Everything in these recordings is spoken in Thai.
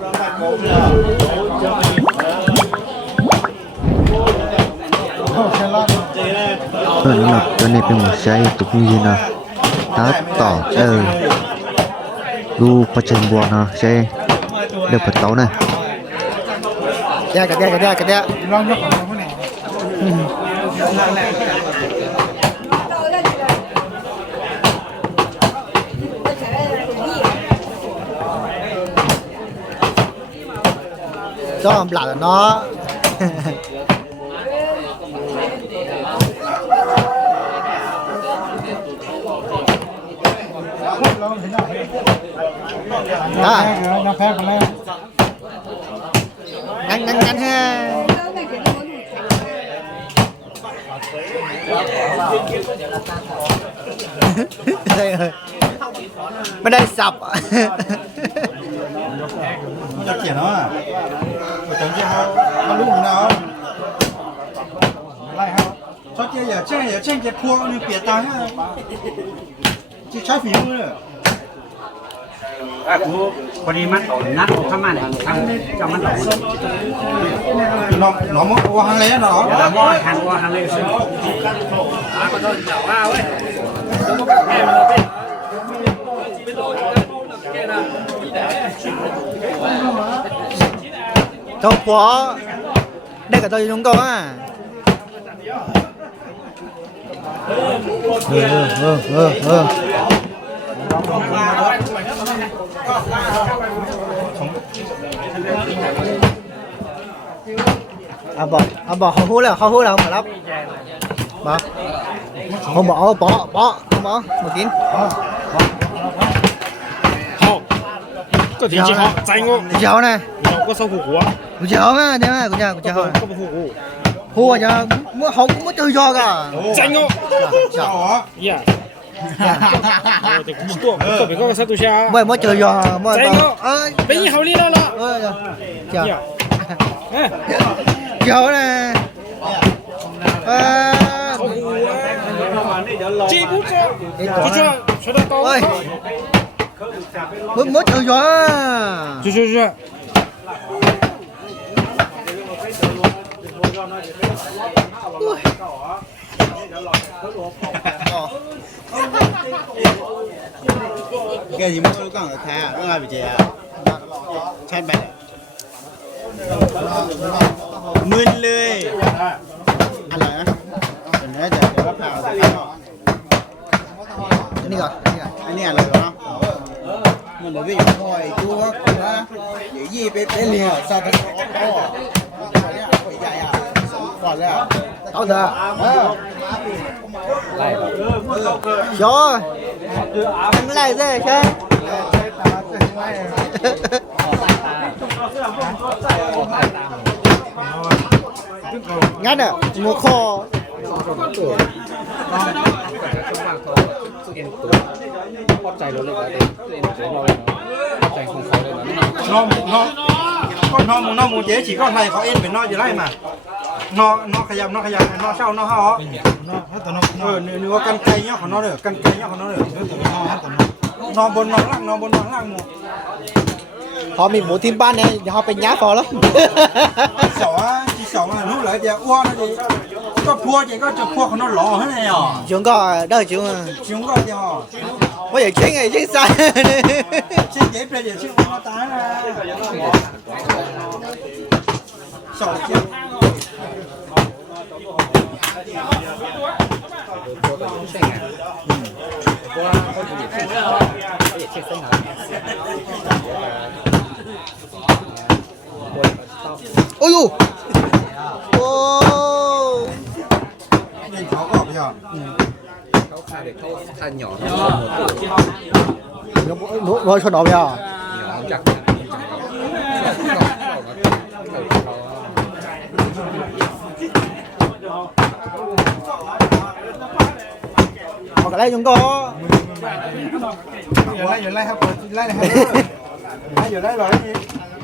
เออนี่ตัวนี้เป็นหมูใช้ตุกนี่นะตัดต่อเออดูประจันบัวนะใช่เดี๋ยวปัดเต้านะแยกกันแยกกันแยกกันแยกลองยกของเราไหน cho làm lạ là nó à น้ำแพ้กันแล้ว ngắn ngắn ngắn ha đây rồi bên đây sập จะเขียนเนาะจังเจ้าเขาลูกเนาะไล่ครับชอบเจ้าอย่าเจ้าอย่าเจ้าจะพวกนี่เปียตายฮะจะใช้ฝีมืออะกูพอดีมันต่อนัดออกเข้ามาเนี่ยทางจะมันต่อน้องน้องมั้งว่าฮังเลยเนาะแต่ว่าหันว่าหันเลย ทองผัได้กับตัวยุงก็อะเออเออเออเออเอาบอกเอาบอกเขาพูดแล้วเขาพูดแล้วมารับมาเขาบอกเอาปอปอเขาบอกมากินก็ถึงจริงเขาใจงูเจ้านี่ 어, 그 사고 고아? 그냥 아, 내가 그냥 그냥. 그거 보고. Hùa nhờ, mua hồng mua từ giò cả. Chanh ngộ. Dạ. Dạ. Ờ, thì cũng tốt, tốt bị có sao tôi xa. Mày mua từ giò, mua Chanh ngộ. Ờ, bây giờ hầu đi đó lọ. Ờ, dạ. Dạ. dạ. Giò nè. Ờ. Chị bút cho. Chị cho, cho nó to. Ơi. Mua từ giò. Chú chú chú. แกยิ้มก็รู้กังแท้ต้องมาไปเจ้าใช่ไหมมึนเลยอะไรนะเดี๋ยวนี้จะเดี๋ยวก็พาไปข้างนอก cái này rồi cái này rồi. อันนี้อะไรวะมันเดี๋ยววิ่คอยดูว่านะเดี๋ยวยี่ไปเป็นเรือซาตานอ๋อเนี่ยหอยใหญ่อะก่อนเลยอะ tao giờ เออ cho anh lại đây chơi ngắt à một kho น้องน้องก็น้องมึงน้องมึงเจ๊ chỉ có thầy เขาเอ็นเป็นน้องจะไล่มา น้องน้องขยับน้องขยับน้องเช่าน้องห่อเออนึกว่ากันไกลเนาะของน้องเด้อกันไกลเนาะของน้องเด้อน้องบนน้องล่างน้องบนน้องล่างหมด họ mình muốn thêm ban này họ phải nhá phò lắm สองจีสองอะรู้เลยเดี๋ยวอ้วนนะจีก็พัวจีก็จะพัวของน้องหล่อให้ไงอะ chúng có đâu chúng ชิงก็จะห่อ bây giờ chính này chính sai ชิงเจ๊เปลี่ยนชิงมาตายนะสองเจ๊ ôi u ô เงินเขาก็ไปห่อ nó rồi cho nó bây giờ mà cái này chúng có อย่าไล่อย่าไล่ครับไล่เลยครับ ไล่อย่าไล่เลย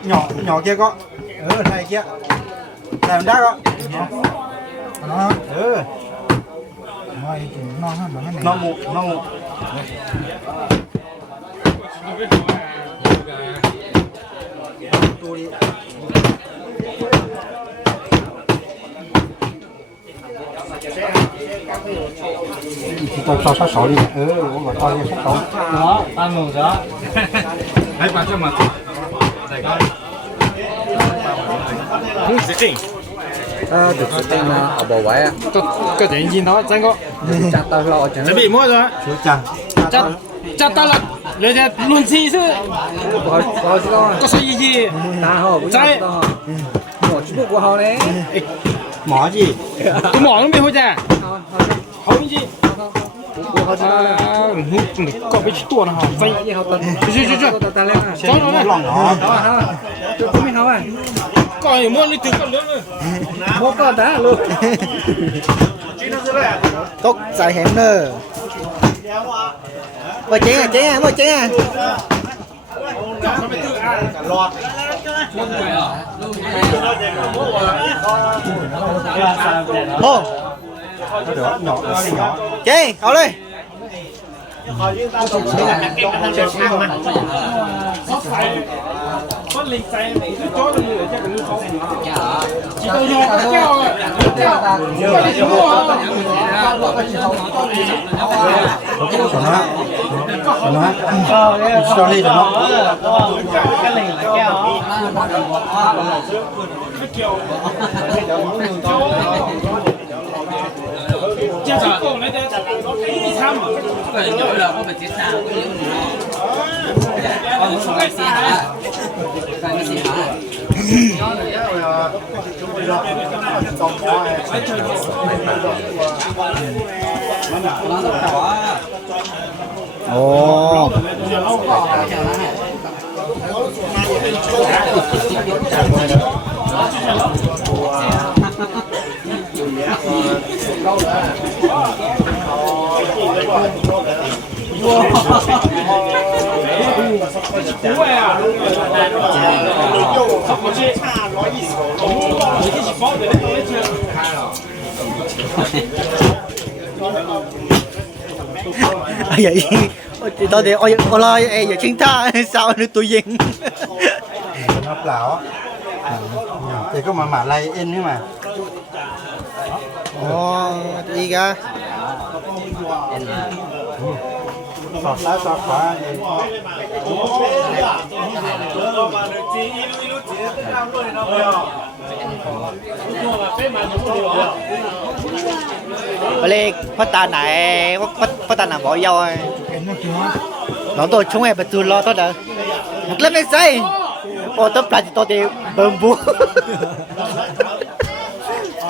หน่อหน่อเกี้ยก็เออไทยเกี้ยแต่ ừ này kia này mình đã rồi nó ừ nó nó nó mụ nó mụ tôi tôi cho sát sỏi đi. Ừ mà coi như sát sỏi đó ăn luôn đó. Hãy vào cho mặt. Đây coi. Who's sitting? À, được sự tên mà ở bộ vậy à. Có có chuyện gì nói chẳng có. Chắc tao lo chẳng. Chuẩn bị mua rồi. Chú chẳng. Chắc chắc tao là lấy ra luôn chi chứ. Có có gì đó. Có gì gì. Nào hả? Trái. Mỏ chú bộ của họ đấy. Mỏ gì? Cái mỏ nó bị hôi chả. Không gì. có bị chua nó hả? Vậy. Chứ chứ chứ. Cho nó này. Đó hả? Tôi không biết hả? Coi thì mua đi từ con lớn rồi. một con đã luôn ตกใส่แหมเนอว่าเจ๊งอะเจ๊งอะว่าเจ๊งอะโอ้ ไม่เลยใส่ไหนที่จอดอยู่ใช่ไหมที่เขาอยู่เนี่ยใช่ไหมใช่ไหมใช่ไหม โอ้ 不会啊。我去差ร้อยยี่สิบโอ้你这是包的那种那种。 vậy tao để ôi ôi lo ê giờ chính ta sao nó tôi dừng น้ำเปล่าแต่ก็มาหมาลายเอ็นนี่มา ồ đi ra สอดซ้ายสอดขวา ไปเลยพ่อตาไหนพ่อพ่อตาหนังบอกยาวเอ็นนี่คือน้อ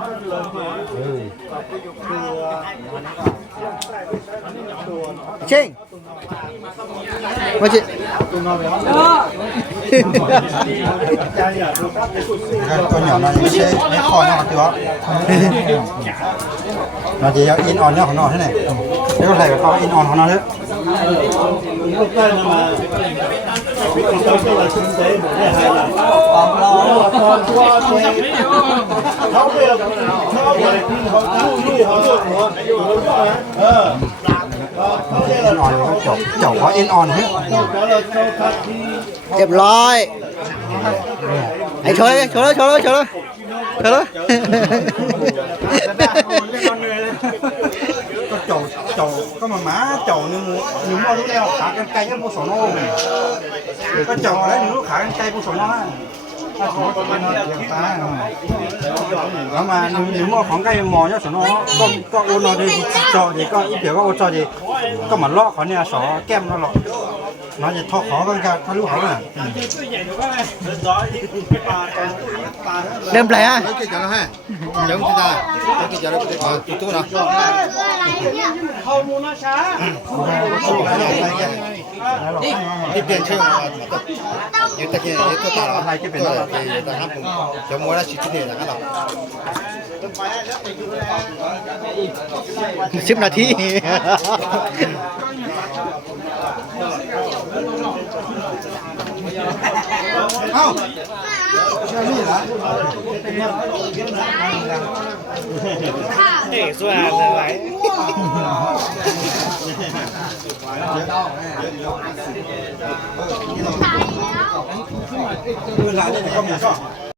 เลยโยมมือใหม่มาครั้งมายิ่งกว่าจิไล่อะครั้งแรกมาดูจิไล่เลยเรียนเรียนเรียนรู้มามาไล่อะโตตัวเองเลยเขากินลิน thì sắp thọ thọ thì tại ta chứ lời sao đấy ta thôi thì để sao cái lỗ thì to เช่งมาจิตัวหย่อนมันไม่ใช่ไม่คอยนอกตัวเราจะเอาอินออนเนี่ยของนอกที่ไหนแล้วก็ใส่กับเขาอินออนของนอกเถอะ อินออนก็จบจบเพราะอินออนเฮ้ยเรียบร้อยไอ้โชว์เลยโชว์เลยโชว์เลยโชว์เลยโชว์เลยก็จบจบก็มาหมาจบหนึ่งหนึ่งเอแล้วขากันไกลก็ผู้สนก็จบแล้วหนึ่งลูกขากันไกลผู้สนถ้าสมมติเป็นเียงตาแล้วมาหนึ่งหนึ่งมอของไกลมอนี่ยสนก็ก็โอนอดีจ่อดีก็อีเปียวก็โอจ่อดีก็มาเลาะเขาเนี่ยสอแก้มนั่นหรอก nó จะทอขอกันกับทะลุเขาน่ะเริ่มแปลอะ cái giờ nó ha giống chúng ta cái giờ nó ờ tụt tụt nào ที่เปลี่ยนชื่อมายึดตะเกียบยึดตัวตาเราให้ที่เป็นตัวที่ ตะห้ามผมจะมัวแล้วชิดที่เนี่ยนะครับสิบนาทีเอ้าเชื่อนี่เหรอ เอ๊ะสวยอะไรมือหลานเนี่ยเขามีก็